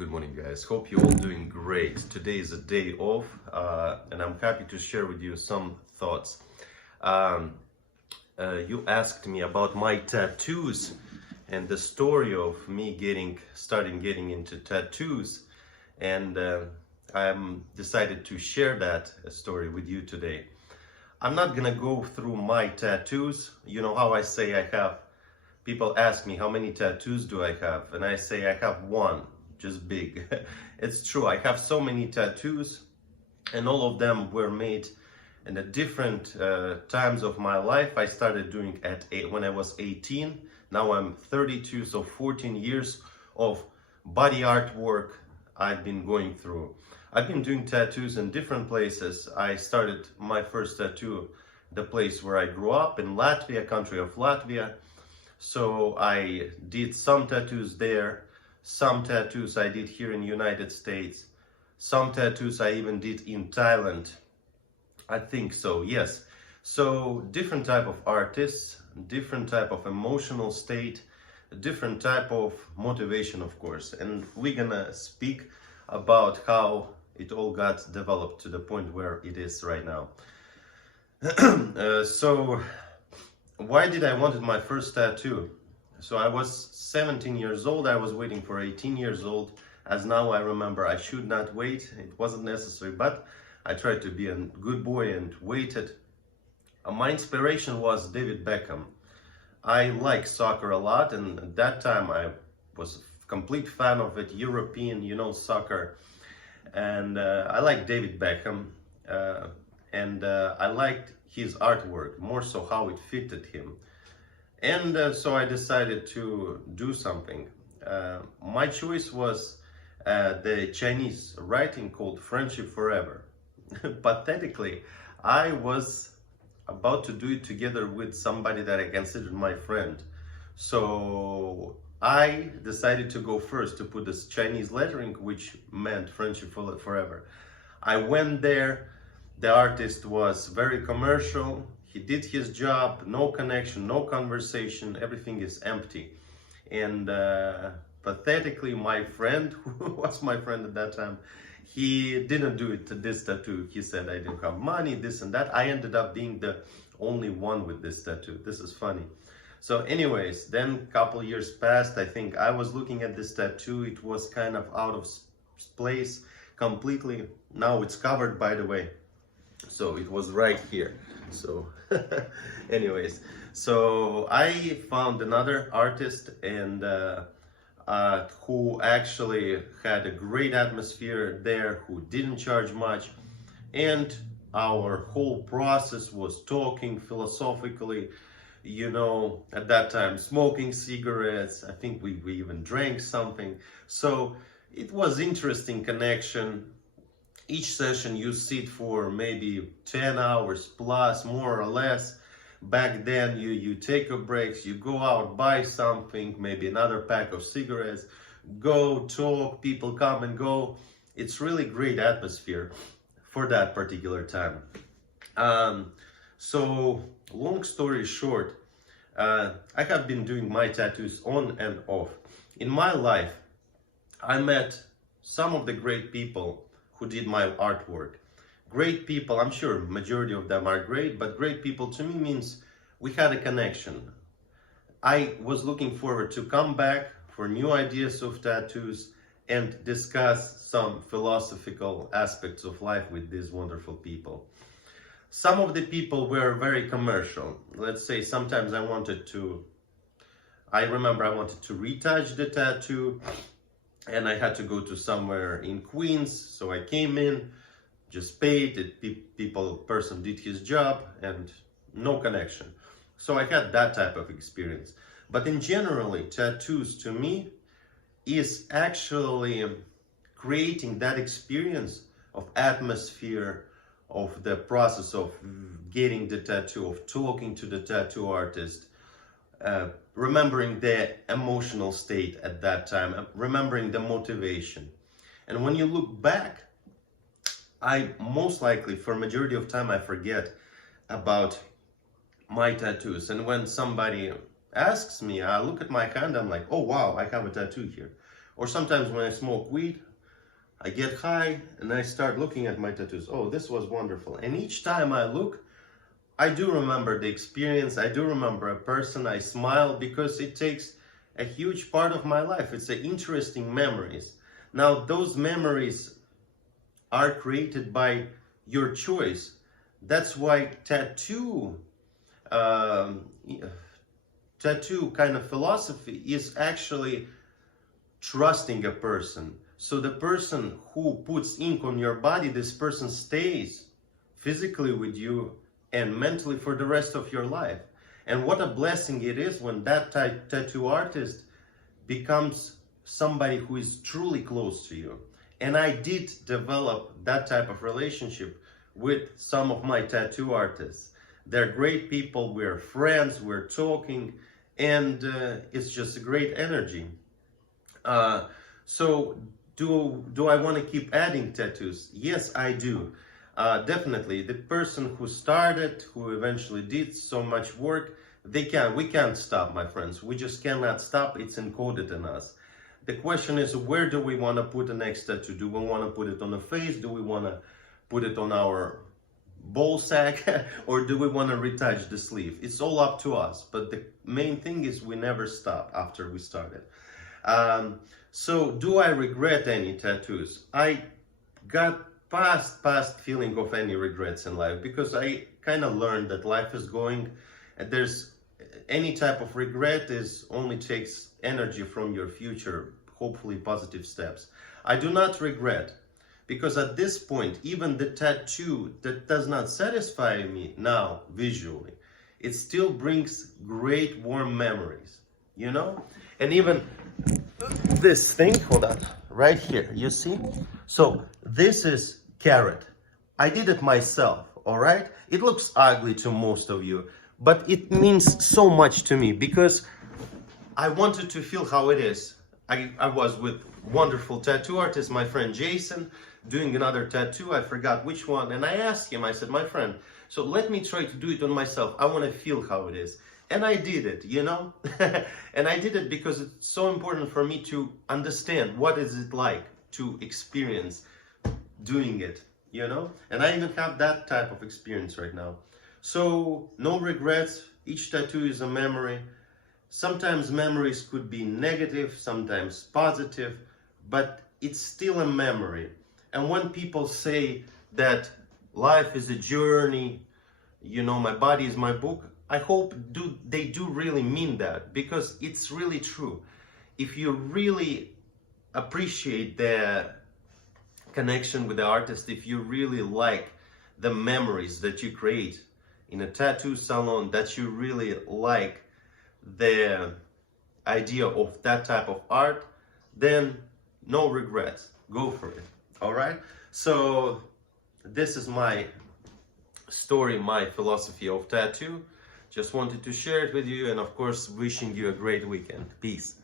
Good morning, guys. Hope you're all doing great. Today is a day off, and I'm happy to share with you some thoughts. You asked me about my tattoos and the story of me starting getting into tattoos, and I'm decided to share that story with you today. I'm not gonna go through my tattoos. You know how I say I have. People ask me how many tattoos do I have, and I say I have one. Just big. It's true, I have so many tattoos, and all of them were made in the different times of my life. I started doing when I was 18. Now I'm 32, so 14 years of body artwork I've been going through. I've been doing tattoos in different places. I started my first tattoo, the place where I grew up in Latvia, country of Latvia. So I did some tattoos there. Some tattoos I did here in the United States. Some tattoos I even did in Thailand. I think so, yes. So different type of artists, different type of emotional state, different type of motivation, of course. And we're gonna speak about how it all got developed to the point where it is right now. So why did I wanted my first tattoo? So I was 17 years old, I was waiting for 18 years old. As now I remember, I should not wait, it wasn't necessary, but I tried to be a good boy and waited. My inspiration was David Beckham. I like soccer a lot, and at that time I was a complete fan of it, European, soccer. And I liked David Beckham, and I liked his artwork, more so how it fitted him. And so I decided to do something. My choice was the Chinese writing called Friendship Forever. Pathetically, I was about to do it together with somebody that I considered my friend. So I decided to go first to put this Chinese lettering, which meant Friendship Forever. I went there. The artist was very commercial. He did his job, no connection, no conversation, everything is empty. And pathetically, my friend, who was my friend at that time, he didn't do this tattoo. He said I didn't have money, this and that. I ended up being the only one with this tattoo. This is funny. So anyways, then a couple years passed. I think I was looking at this tattoo. It was kind of out of place completely. Now it's covered, by the way. So it was right here. So anyways, so I found another artist, and who actually had a great atmosphere there, who didn't charge much, and our whole process was talking philosophically, at that time smoking cigarettes. I think we even drank something. So it was interesting connection. Each session you sit for maybe 10 hours plus, more or less. Back then you take a break, you go out, buy something, maybe another pack of cigarettes, go talk, people come and go. It's really great atmosphere for that particular time. So long story short, I have been doing my tattoos on and off. In my life, I met some of the great people who did my artwork. Great people, I'm sure majority of them are great, but great people to me means we had a connection. I was looking forward to come back for new ideas of tattoos and discuss some philosophical aspects of life with these wonderful people. Some of the people were very commercial. Let's say sometimes I remember I wanted to retouch the tattoo, and I had to go to somewhere in Queens. So I came in, just paid, person did his job, and no connection. So I had that type of experience. But in generally, tattoos to me is actually creating that experience of atmosphere, of the process of getting the tattoo, of talking to the tattoo artist, remembering the emotional state at that time, remembering the motivation. And when you look back, I most likely, for majority of time, I forget about my tattoos. And when somebody asks me, I look at my hand, I'm like, oh wow, I have a tattoo here. Or sometimes when I smoke weed, I get high and I start looking at my tattoos. Oh, this was wonderful. And each time I look, I do remember the experience. I do remember a person. I smile because it takes a huge part of my life. It's interesting memories. Now, those memories are created by your choice. That's why tattoo kind of philosophy is actually trusting a person. So the person who puts ink on your body, this person stays physically with you and mentally for the rest of your life. And what a blessing it is when that tattoo artist becomes somebody who is truly close to you. And I did develop that type of relationship with some of my tattoo artists. They're great people, we're friends, we're talking, and it's just a great energy. So do I want to keep adding tattoos? Yes, I do. Definitely. The person who started, who eventually did so much work, we can't stop, my friends. We just cannot stop. It's encoded in us. The question is, where do we want to put the next tattoo? Do we want to put it on the face? Do we want to put it on our ball sack? Or do we want to retouch the sleeve? It's all up to us. But the main thing is we never stop after we started. So do I regret any tattoos? I got past feeling of any regrets in life, because I kind of learned that life is going, and there's any type of regret is only takes energy from your future, hopefully positive steps. I do not regret, because at this point, even the tattoo that does not satisfy me now visually, it still brings great warm memories, you know? And even this thing, hold on, right here, you see? So this is carrot. I did it myself, all right? It looks ugly to most of you, but it means so much to me, because I wanted to feel how it is. I was with wonderful tattoo artist, my friend Jason, doing another tattoo. I forgot which one. And I asked him, I said, my friend, so let me try to do it on myself. I want to feel how it is. And I did it, you know? And I did it because it's so important for me to understand what is it like to experience doing it, you know? And I even have that type of experience right now. So no regrets. Each tattoo is a memory. Sometimes memories could be negative, sometimes positive, but it's still a memory. And when people say that life is a journey, you know, my body is my book, I hope they do really mean that, because it's really true. If you really appreciate the connection with the artist, if you really like the memories that you create in a tattoo salon, that you really like the idea of that type of art, then no regrets. Go for it. All right? So this is my story, my philosophy of tattoo. Just wanted to share it with you, and of course, wishing you a great weekend. Peace.